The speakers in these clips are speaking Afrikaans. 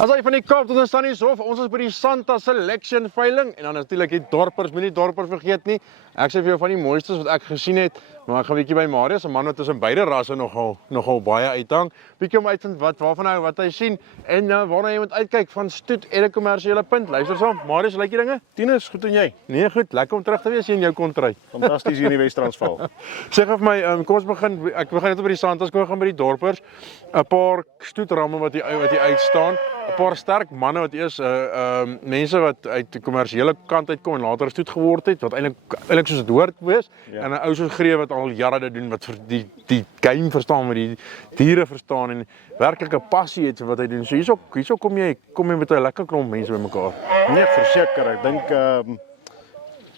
As hy van die Kaap tot in Sannieshof, ons is by die Santa Selection veiling en dan natuurlijk die dorpers, moet nie dorpers vergeet nie. Ek sê vir jou van die mooistes wat ek gesien het, maar ek gaan bietjie by Marius, 'n man wat tussen beide rasse nogal baie uithang. Bietjie om uitvind wat hy sien en waarna jy moet uitkyk van stoet en 'n kommersiële punt. Luister saam, Marius, lyk die dinge? Tinus, goed en jy? Nee, goed, lekker om terug te wees hier in jou kontry. Fantasties hier in die Wes-Transvaal. Sê vir my, kom ons begin, ek begin net by die Santas, kom ons gaan by die dorpers. 'n Paar stoetramme wat hier uitstaan. 'n Paar sterk manne wat eers mense wat uit die kommersiële kant uitkom en later stoet geword het, wat eintlik soos dit hoort wees, Ja. en 'n ou soos Grewe wat al jare dit doen, wat vir die game verstaan, wat die diere verstaan en werklik 'n passie het vir wat hy doen. So hierso kom jy met 'n lekker klomp mense bymekaar. Nee, verseker, ek dink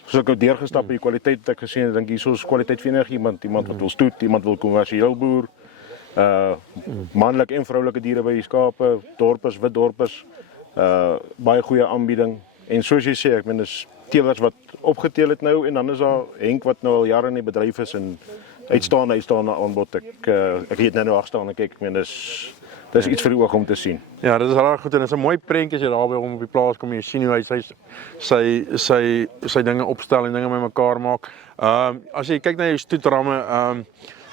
soos ek deurgestap het, die kwaliteit wat ek gesien het, dink hierso is kwaliteit vir enigiemand, iemand wat wil stoet, iemand wil kommersieel boer, manlike en vroulike diere by die skape, dorpers, wit dorpers, baie goeie aanbieding. En soos jy sê, ek meen dis teelers wat opgeteel het nou en dan is daar Henk wat nou al jare in die bedryf is en uitstaande aanbod. Ek het nou agterstaan en kyk, ek meen dis iets vir die oog om te sien. Ja, dit is reg goed en dit is 'n mooi prentjie as jy daar by hom op die plaas kom en jy sien hoe hy sy dinge opstel en dinge bymekaar maak. As jy kyk na jou stoetramme,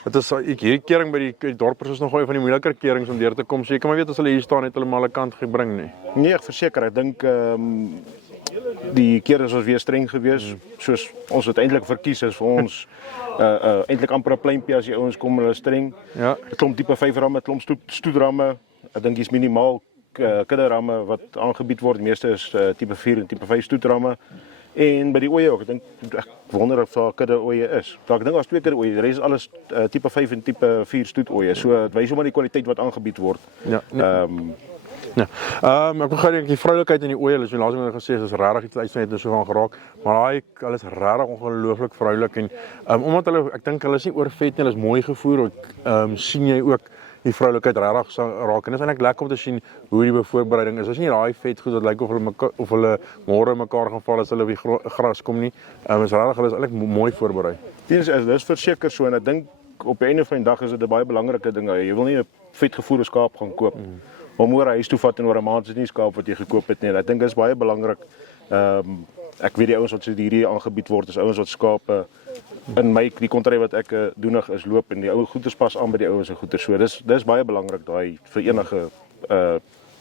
dit is hierdie kering by die dorpers is nogal een van die moeiliker kerings om deur te kom. So jy kan maar weet as hulle hier staan het hulle maar 'n kant gebring nie. Nee, ek verseker, ek dink die keer was weer streng geweest, soos ons het eintlik verkies is vir ons eintlik amper 'n pleintjie as die ouens kom hulle streng. Ja. 'n Klomp tipe 5 ramme, klomp stoetramme. Ek dink dis minimaal kudde-ramme wat aangebied word. Die meeste is tipe 4 en tipe 5 stoetramme. En by die oeye ook, ek wonder of daar kudde oeye is. Ek dink daar's 2 kudde oeye, die res is alles tipe 5 en tipe 4 stoet oeye. So dit wys sommer die kwaliteit wat aangebied word. Ja. Ja. Ek begin die vroulikheid in die oeye, soos laas ek gesê het, is regtig iets uitsny het nou so van geraak, maar hulle is regtig ongelooflik vroulik en omdat hulle, ek dink hulle is nie oorvet nie, hulle is mooi gevoer, ook sien jy ook die vroulikheid regtig raak en dit is eintlik lekker om te sien hoe die voorbereiding is. As jy nie daai vet goed wat lyk of hulle môre mekaar gaan val as hulle op die gras kom nie, is regtig hulle is eintlik mooi voorberei. Dis verseker so en ek dink op die einde van die dag is dit 'n baie belangrike ding. Jy wil nie 'n vetgevoerde skaap gaan koop. Om oor huis toe vat en oor 'n maand is nie skaap wat jy gekoop het nie. Ek dink dit is baie belangrik. Ek weet die ouens wat so hierdie aangebied word, is ouens wat skape in die kontry wat ek doenig is loop en die ou goeders pas aan by die ouens en goeders. So dis baie belangrik daai vir enige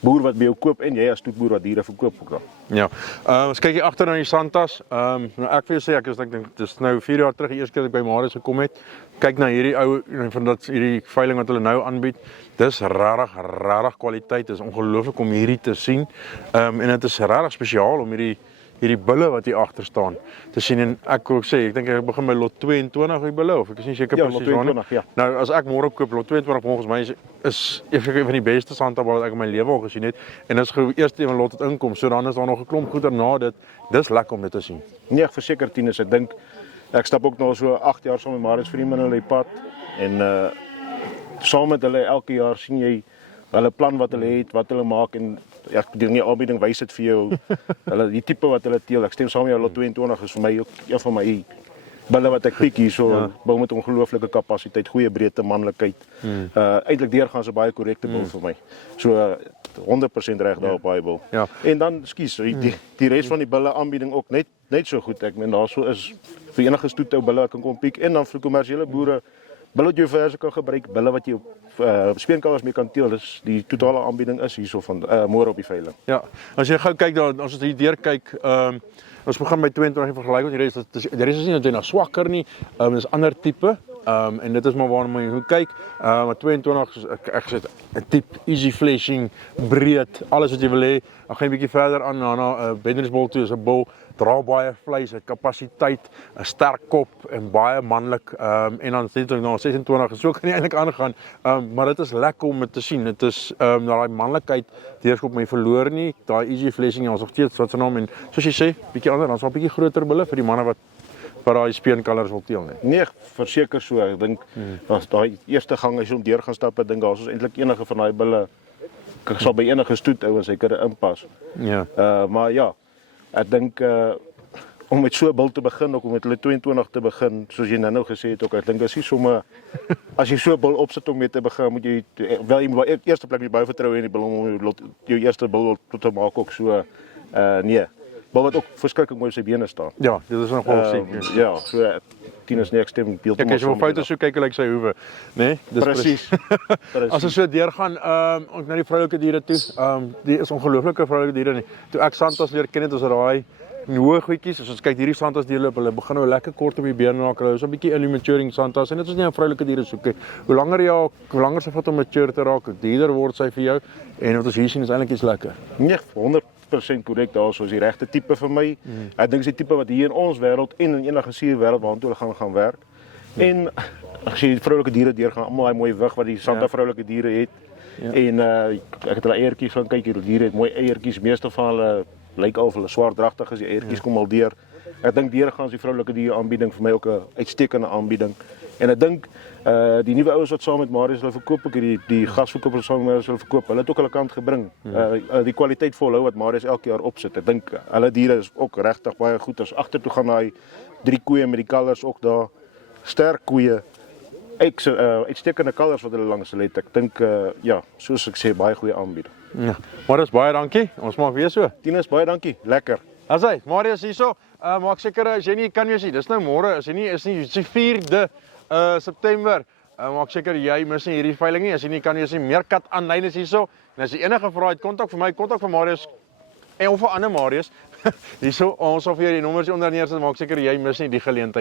boer wat by jou koop en jy as stoetboer wat diere verkoop ook dan. Ja. As kyk jy agter na die Santas, ek wil jou sê ek dink dis nou 4 jaar terug die eerste keer dat ek by Marius gekom het. Kyk na hierdie ou van hierdie veiling wat hulle nou aanbied. Dis regtig kwaliteit. Dit is ongelooflik om hierdie te sien. En dit is regtig spesiaal om hierdie bulle wat hier agter staan te sien en ek wil sê ek dink ek begin by lot 22 die bulle of ek is nie seker presies waar. Ja. Nou as ek môre koop lot 22 volgens my is een van die beste Santa wat ek in my lewe al gesien het en dis eerste een lot het inkom, so dan is daar nog 'n klomp goeder na dit. Dis lekker om dit te sien. Nee, ek verseker Tinus, ek dink ek stap ook nou so 8 jaar saam met Marius Vriendman in hulle pad en saam met hulle elke jaar sien jy hulle plan wat hulle het, wat hulle maak en ek dink die aanbieding wys dit vir jou. Die tipe wat hulle teel. Ek stem saam met jou, lot 22 is vir my ook een van my bulle wat ek piek hierso, bou met ongelooflike kapasiteit, goeie breedte, manlikheid. Eintlik deurgaan se baie korrekte bul vir my. So 100% reg daar op baie bul. Ja. En dan die res van die bulle aanbieding ook net so goed. Ek meen daarso is vir enige stoetou bulle kan kom piek en dan vir kommersiële boere bulle wat jy verse kan gebruik, bulle wat jy op speenkalvers mee kan teel, dis die totale aanbieding is hierso van môre op die veiling. Ja, as jy gou kyk daar, as ons hier deur kyk, ons begin by 22 vergelyk met die res is nie dat jy na swakker nie, dis ander tipe, en dit is maar waarna jy kyk, maar 22 ek sê 'n tipe easy fleshing, breed, alles wat jy wil hê. Dan gaan jy 'n bietjie verder aan na Bendersbul toe, is 'n bul dra baie vleis, 'n kapasiteit, 'n sterk kop en baie manlik, en dan sê ek nou 26, so kan jy eintlik aangaan, maar dit is lekker om dit te sien. Dit is daai manlikheid deurskop my verloor nie, daai easy fleshing ons nog steeds wat se naam en soos jy sê, bietjie ander, dan's 'n bietjie groter bulle vir die manne wat daai speenkalvers wil teel net. Nee, verseker so. Ek dink as daai eerste gang as jy om deur gaan stap, ek dink daar's eintlik enige van daai bulle sal by enige stoet ouens hy kan inpas. Ja. Maar ja, ek dink om met so 'n bil te begin, ook om met hulle 22 te begin, soos jy nou gesê het ook, ek dink as jy sommer as jy so 'n bil opsit om mee te begin, moet jy wel jy moet eerste plek baie vertroue in die bil om jou eerste bil te maak ook so nee. Bil wat ook verskriklik mooi op sy bene staan. Ja, dit is nogal siek. Ja, so 10 is nie ek stem beeld. Kyk, as jy op foto's so kyk, lyk sy hoewe, né? Dis Presies. As ons so deurgaan, ook na die vroulike diere toe. Die is ongelooflike vroulike diere nie. Toe ek Santas leer ken het, ons daai hoë goedjies. As ons kyk hierdie Santas diere, hulle begin nou lekker kort op die bene raak. Hulle is 'n bietjie early maturing Santas en dit is nie 'n vroulike diere soek nie. Hoe langer sy vat om mature te raak, hoe duurder word sy vir jou. En wat ons hier sien is eintlik iets lekker. Nee, 100% korrek daarso, is die regte tipe vir my. Ek dink dis die tipe wat hier in ons wêreld en in enige suur wêreld waartoe hulle gaan werk. En as jy vroulike diere deurgaan, almal daai mooi wig wat die Santa vroulike diere het. En ek het hulle eiertjies gaan kyk, die diere het mooi eiertjies, meeste van hulle lyk of hulle swaardragtig is, die eiertjies kom al deur. Ek dink deurgaans die vroulike diere aanbieding vir my ook 'n uitstekende aanbieding. En ek dink die nuwe ouens wat saam met Marius hulle verkoop, ook die gasverkopers saam met Marius hulle verkoop, hulle het ook hulle kant gebring. Die kwaliteit volhou wat Marius elke jaar opsit. Ek dink hulle diere is ook regtig baie goed. As agtertoe gaan daai 3 koeie met die kalvers ook daar, sterk koeie. Uitstekende kalvers wat hulle langs hulle het. Ek dink ja, soos ek sê, baie goeie aanbieding. Ja. Marius, baie dankie. Ons maak weer so. Tinus, baie dankie. Lekker. As hy, Marius hierso, maak seker as jy nie kan wees nie. Dis nou môre, is die 4de September. Maak seker jy mis nie hierdie veiling nie. As jy nie kan wees nie, Meerkat aanlyn is hierso. En as jy enige vrae het, kontak vir my, kontak vir Marius en of vir ander Marius. Hierso, ons sal vir jou die nommers onder neersit, maak seker jy mis nie die geleentheid.